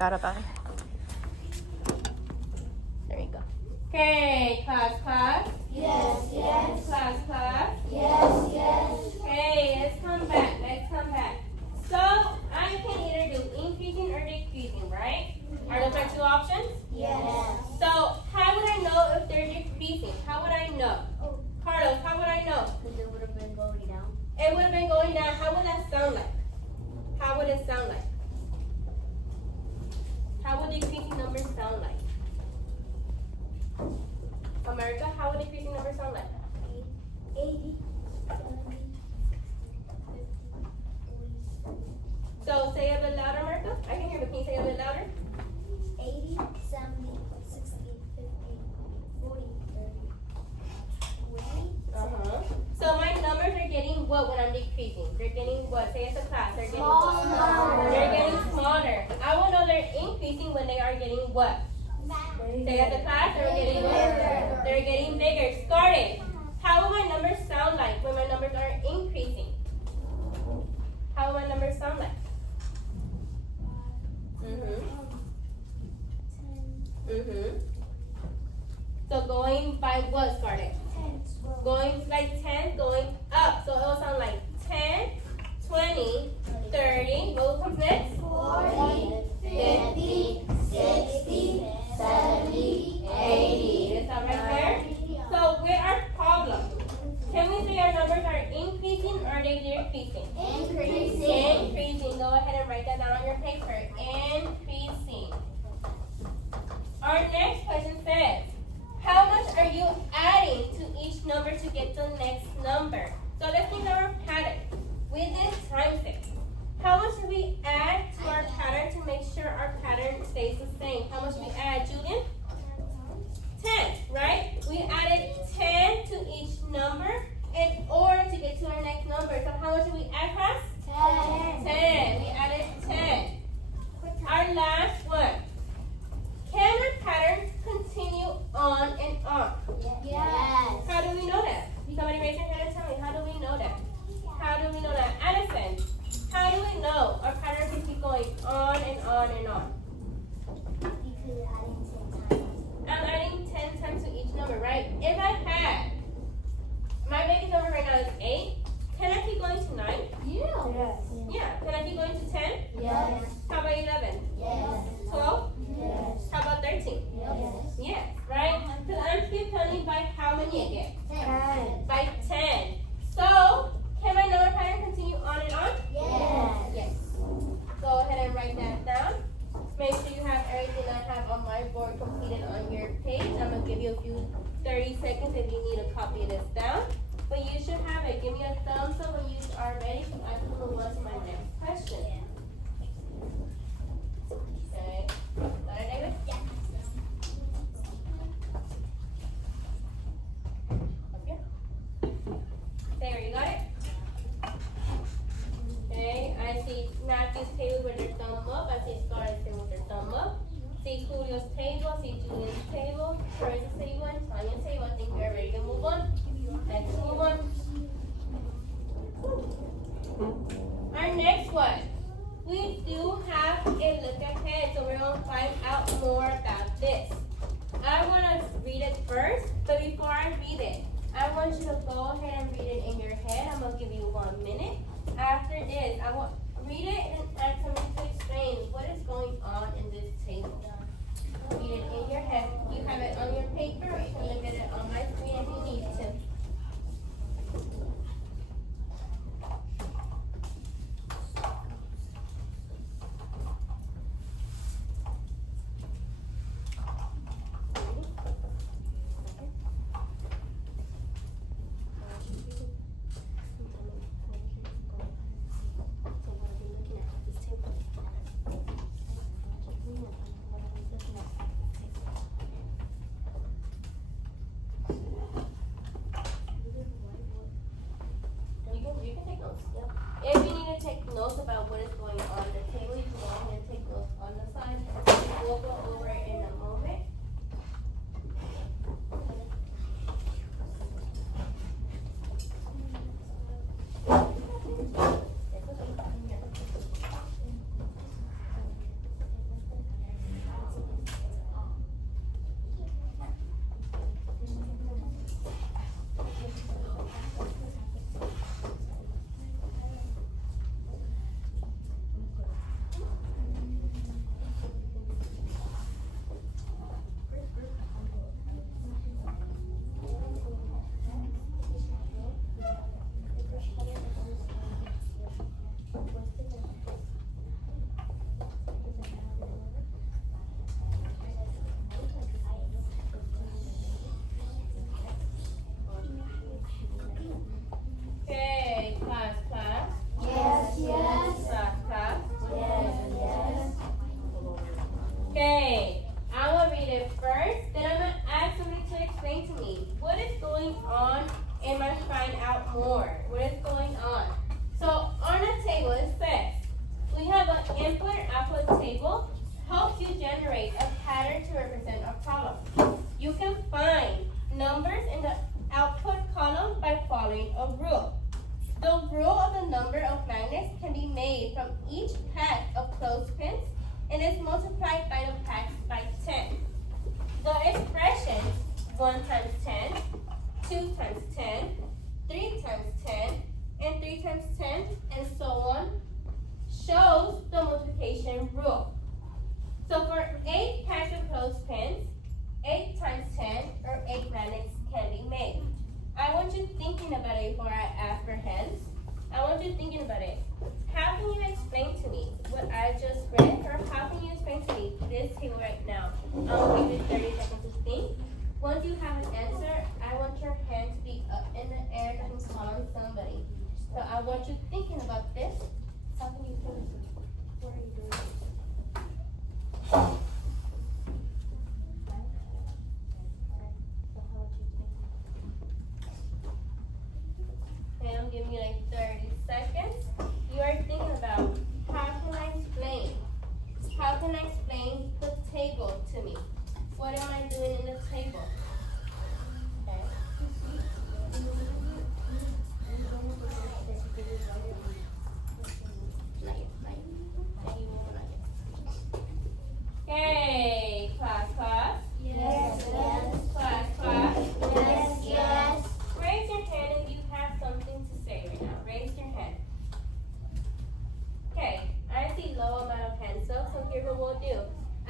알아봐. There you go. Okay, class. Yes, yes. Class. Yes, yes. Okay, let's come back. So, I can either do increasing or decreasing, right? Are those my two options? Yes. So, how would I know if they're decreasing? How would I know? Carlos, how would I know? Because it would have been going down. It would have been going down. How would that sound like? How would it sound like? How would decreasing numbers sound like? America, how would decreasing numbers sound like? 80, 70, 50, 40. So say it a bit louder, America. I can hear, but can you say it a bit louder? 80, 70, 60, 50, 40, 30, 40. So my numbers are getting what when I'm decreasing? They're getting what? Say it's a class. They're getting Smaller. what? They're getting smaller. I will know they're increasing when they are getting what? Say at the class, they're getting bigger. They're getting bigger. Scarlet. How will my numbers sound like when my numbers are increasing? How will my numbers sound like? So going by what, Scarlet? 10, 12. Going like 10, going up. So it will sound like 10, 20, 30. What comes next? 40, 50, 60, 70, 80. Is that right there? So with our problem, can we say our numbers are increasing or are they decreasing? Increasing. Increasing. Go ahead and write that down on your paper. Increasing. Our next question says, how much are you adding to each number to get the next number? So let's think of our pattern. With this time six, how much do we add to our pattern to make sure our pattern stays the same? How much do we add, Julian? 10, right? We added 10 to each number in order to get to our next number. So how much do we add, class? 10. 10. We added 10. Our last one. Can our pattern continue on and on? Yes. How do we know that? Somebody raise your hand and tell me, how do we know that? How do we know that? Addison, how do we know our pattern can keep going on and on and on? Because adding 10 times. I'm adding 10 times to each number, right? If I had, my biggest number right now is 8, can I keep going to 9? Yes. Yeah. Can I keep going to 10? Yes. How about 11? Yes. 12? Yes. How about 13? Yes. Yes, right? Because I'm keep telling by how many again? 10. By 10. So, can my number pattern continue on and on? Yes. Yes. Go ahead and write that down. Make sure you have everything I have on my board completed on your page. I'm going to give you a few 30 seconds if you need to copy this down. But you should have it. Give me a thumbs up when you are ready so I can move on to my next question. Okay. Got it, David? Yes. Up here. There, you got it? Okay, I see Matthew's table with their thumb up. I see Scarlett's table with their thumb up. See Julio's table. See Julian's table. Teresa's table and Tanya's table. I think we're ready to move on. Let's move on. Our next one. We do have a look ahead, so we're going to find out more about this. I want to read it first, but before I read it, I want you to go ahead and read it in your head. I'm going to give you 1 minute. After this, I want read it and ask somebody to explain what is going on in this table. Read it in your head. You have it on your paper, or you can look at it on my screen if you need to. Suppose you generate a pattern to represent a problem. You can find numbers in the output column by following a rule. The rule of the number of magnets can be made from each pack of clothespins and is multiplied by the packs by 10. The expressions 1 times 10, 2 times 10, 3 times 10, and 3 times 10, and so on, shows the multiplication rule. So for 8 packs of clothespins, 8 times 10, or 8 magnets can be made. I want you thinking about it before I ask for hands. I want you thinking about it. How can you explain to me what I just read, or how can you explain to me this table right now? I'll give you 30 seconds to think. Once you have an answer, I want your hand to be up in the air and call on somebody. So I want you thinking about this. How can you think? What are you doing? Okay, I'm giving you like 30 seconds. You are thinking about how can I explain? How can I explain the table to me? What am I doing in the table? Okay. Hey, class. Yes, yes. Class. Yes, yes. Raise your hand if you have something to say right now. Raise your hand. Okay, I see low amount of hands up, so here's what we'll do.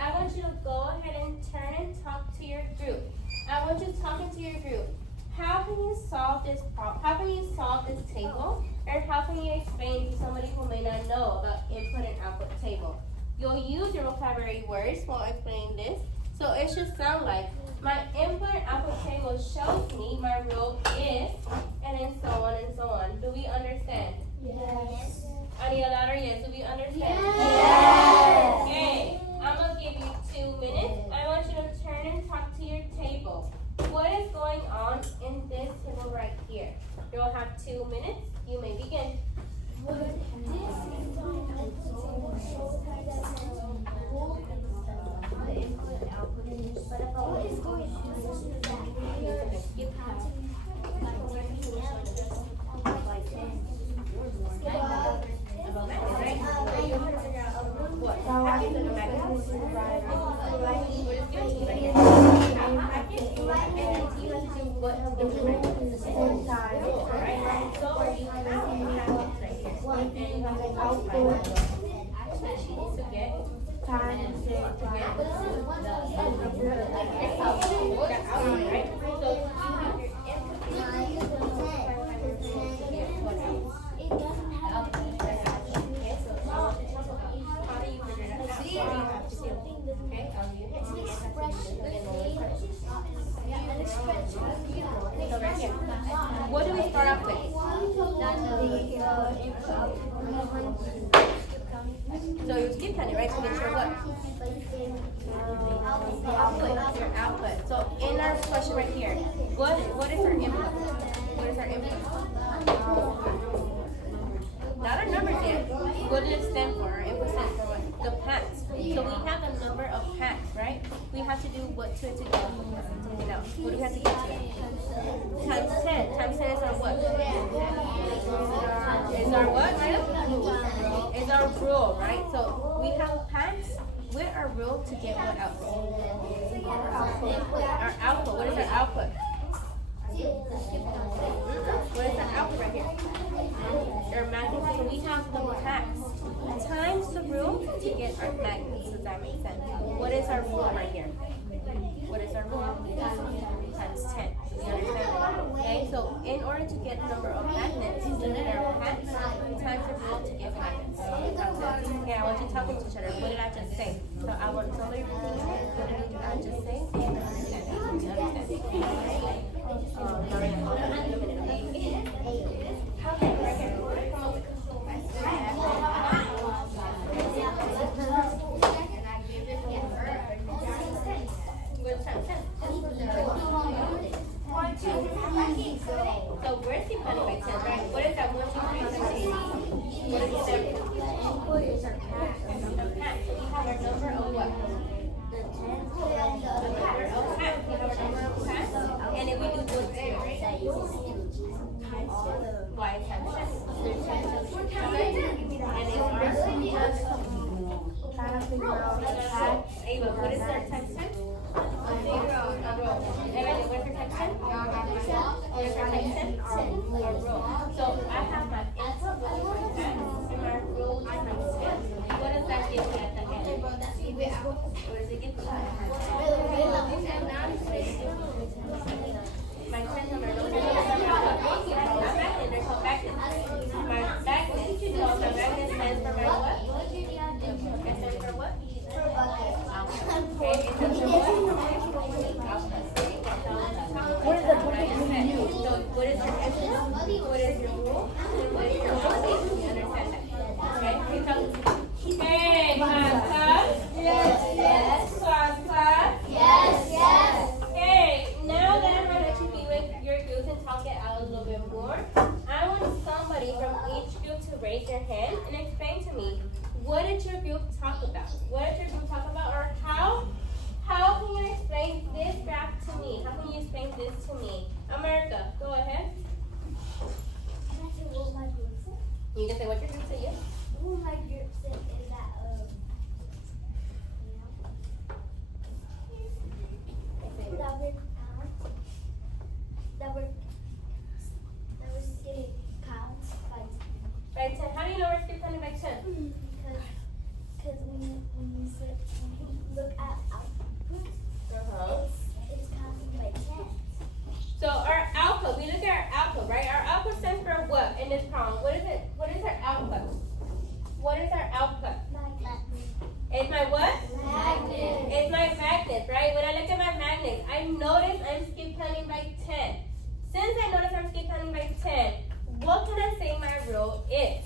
I want you to go ahead and turn and talk to your group. I want you talking to your group. How can you solve this problem? How can you solve this table? Or how can you explain to somebody who may not know about input and output table? You'll use your vocabulary words while explaining this. So it should sound like my input and output table shows me my rule is, and then so on and so on. Do we understand? Yes. I need a louder yes. Do we understand? Yes. Okay. I'm gonna give you 2 minutes. I want you to turn and talk to your table. What is going on in this table right here? You'll have 2 minutes. You may begin. What do we start off with? So you skip counting, right? To make sure what? Output. Your output. So in our question right here, what is our input? What is our input? Not our numbers yet. What does it stand for? Our input stands for what? The packs. So we have the number of packs, right? We have to do what to it to get it out. What do we have to get to it? Times 10. Times 10 is our what? Is our what, right? Is our rule, right? So we have packs with our rule to get what out? Our output. What is our output? What is our output right here? Our magnets. So we have the packs times the rule to get our magnets. Does that make sense? What is our rule right here? What is our rule? Times 10. Do we understand? Okay, so in order to get the number of magnets, we need our packs times the rule to get magnets. Okay, I want you talking to each other. What did I just say? So I want somebody to repeat it. What did I just say? So you can understand. You understand? Okay, right here. Come on. So we're depending by y times 10. There's 10 children. And it's our Ava, what is their times 10? A row. Evan, what's your times 10? What's your times 10? A row. So I have my input, which is my 10, and my row, which is my 10. What does that give me at the end? What does it give me? My 10 number, no, there's no backend, there's no backend. My backend, so my backend stands for my what? It stands for what? Okay, it stands for what? What is the topic? So what is your question? What is your rule? And what is your motivation? You understand that? Okay, okay, class? Yes. Class? Yes. Okay, now that I'm ready to be with your groups and talk it out a little bit more, I want somebody from each group to raise their hand and explain to me, what did your group talk about? What did your group talk about, or how can you explain this graph to me? How can you explain this to me? America, go ahead. Can I say what my group said? You can say what your group said, yes? What my group said is that that we're skipping counts by 10. By 10. How do you know we're skip counting by 10? Because when you look at output, Uh-huh. it's counting by 10. So our output, we look at our output, right? Our output stands for what in this column? What is it? What is our output? What is our output? It's my what? Magnet. It's my magnet, right? When I look at my magnet, I notice I'm skip counting by 10. Since I notice I'm skip counting by 10, what can I say my row is?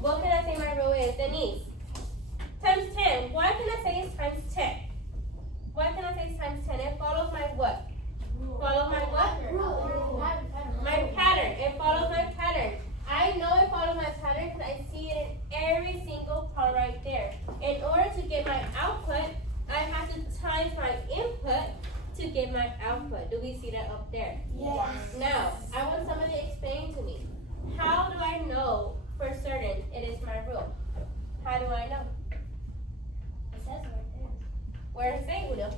What can I say my row is, Denise? Times 10. Why can I say it's times 10? Why can I say it's times 10? It follows my what? Follows my what? My pattern. It follows my pattern. I know it follows my pattern because I see it in every single part right there. In order to get my output, I have to times my input to get my output. Do we see that up there? Yes. Now, I want somebody to explain to me, how do I know for certain it is my rule? How do I know? It says right there. Where does it say, Julio?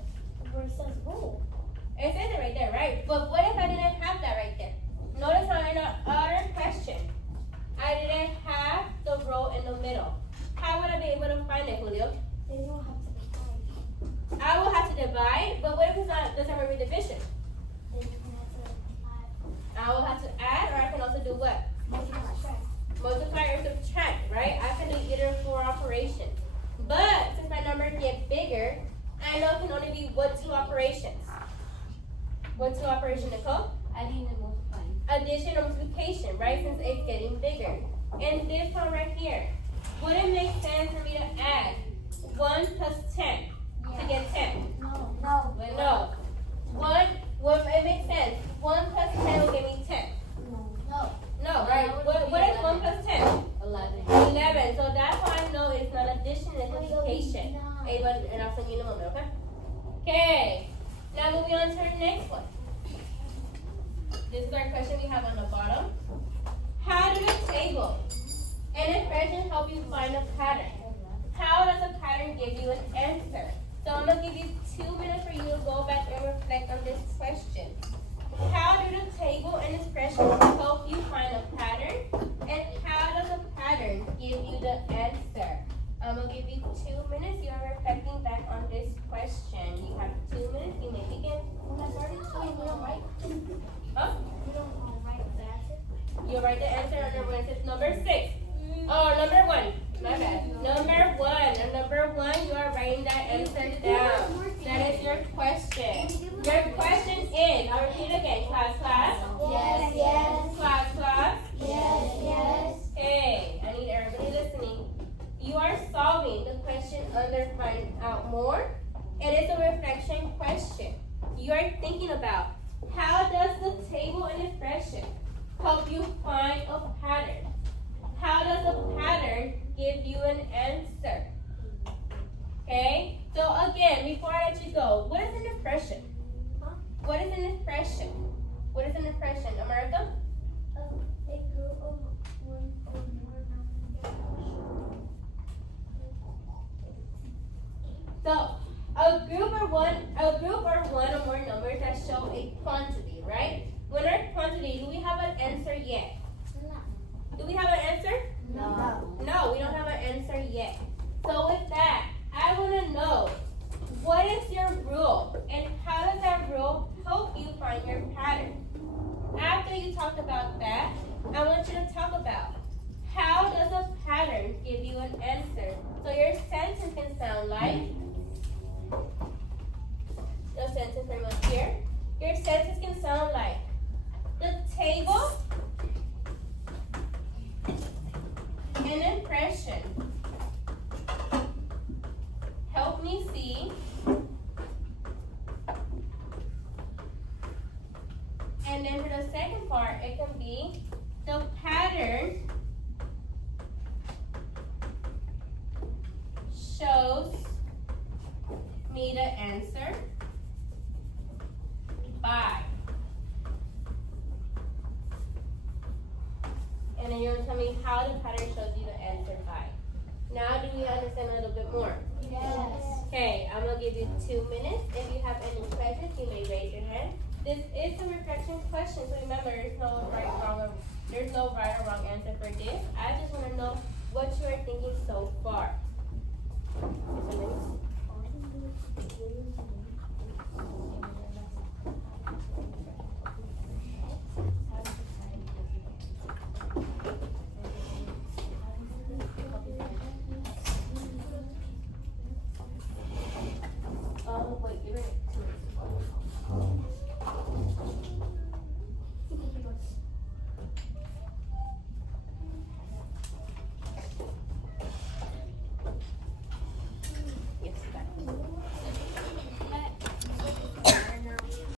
Where it says rule. It says it right there, right? But what if I didn't have that right there? Notice how in the other question, I didn't have the row in the middle. How would I be able to find it, Julio? Then you don't have to divide. I will have to divide, but what if it's not, doesn't have a division? Then you can have to add. I will have to add, or I can also do what? Multiply. Multiply or subtract, right? I can do either four operations. But since my numbers get bigger, I know it can only be what two operations? What two operations, Nicole? Adding and multiplying. Addition or multiplication, right? Since it's getting bigger. And this one right here, would it make sense for me to add 1 plus 10 to get 10? No. No. It makes sense. 1 plus 10 will give me 10. No. No, right? What is 1 plus 10? 11. 11. So that's why I know it's not addition, it's multiplication. Ava, and I'll send you in a moment, okay? Okay. Now moving on to our next one. This is our question we have on the bottom. How do the table and expression help you find a pattern? How does a pattern give you an answer? So I'm going to give you 2 minutes for you to go back and reflect on this question. How do the table and expression help you find a pattern? And how does a pattern give you the answer? I'm going to give you 2 minutes. You are reflecting back on this question. You have 2 minutes. You may begin. Huh? You write the answer under when it says number 6. Oh, number 1. My bad. Number 1. And number 1, you are writing that answer down. That is your question. Your question is, I'll repeat it again. Class. Yes. Class. Yes. Hey, I need everybody listening. You are solving the question under find out more. It is a reflection question. You are thinking about, how does the table and expression help you find a pattern? How does a pattern give you an answer? Okay? So again, before I let you go, what is an expression? What is an expression? What is an expression, America? A group of So a group are one or more numbers that show a quantity, right? When our quantity, do we have an answer yet? Do we have an answer? No. No, we don't have an answer yet. So with that, I want to know, what is your rule and how does that rule help you find your pattern? After you talk about that, I want you to talk about, how does a pattern give you an answer? So your sentence can sound like, your sentence pretty much here. Your sentence can sound like, the table, an impression, help me see, and then for the second part, it can be, the pattern shows me the answer by. And then you're going to tell me how the pattern shows you the answer by. Now do we understand a little bit more? Yes. Okay, I'm going to give you 2 minutes. If you have any questions, you may raise your hand. This is a reflection question, so remember, there's no right or wrong answer for this. I just want to know what you are thinking so far. Yes, Emily? Wait, give it 2 minutes.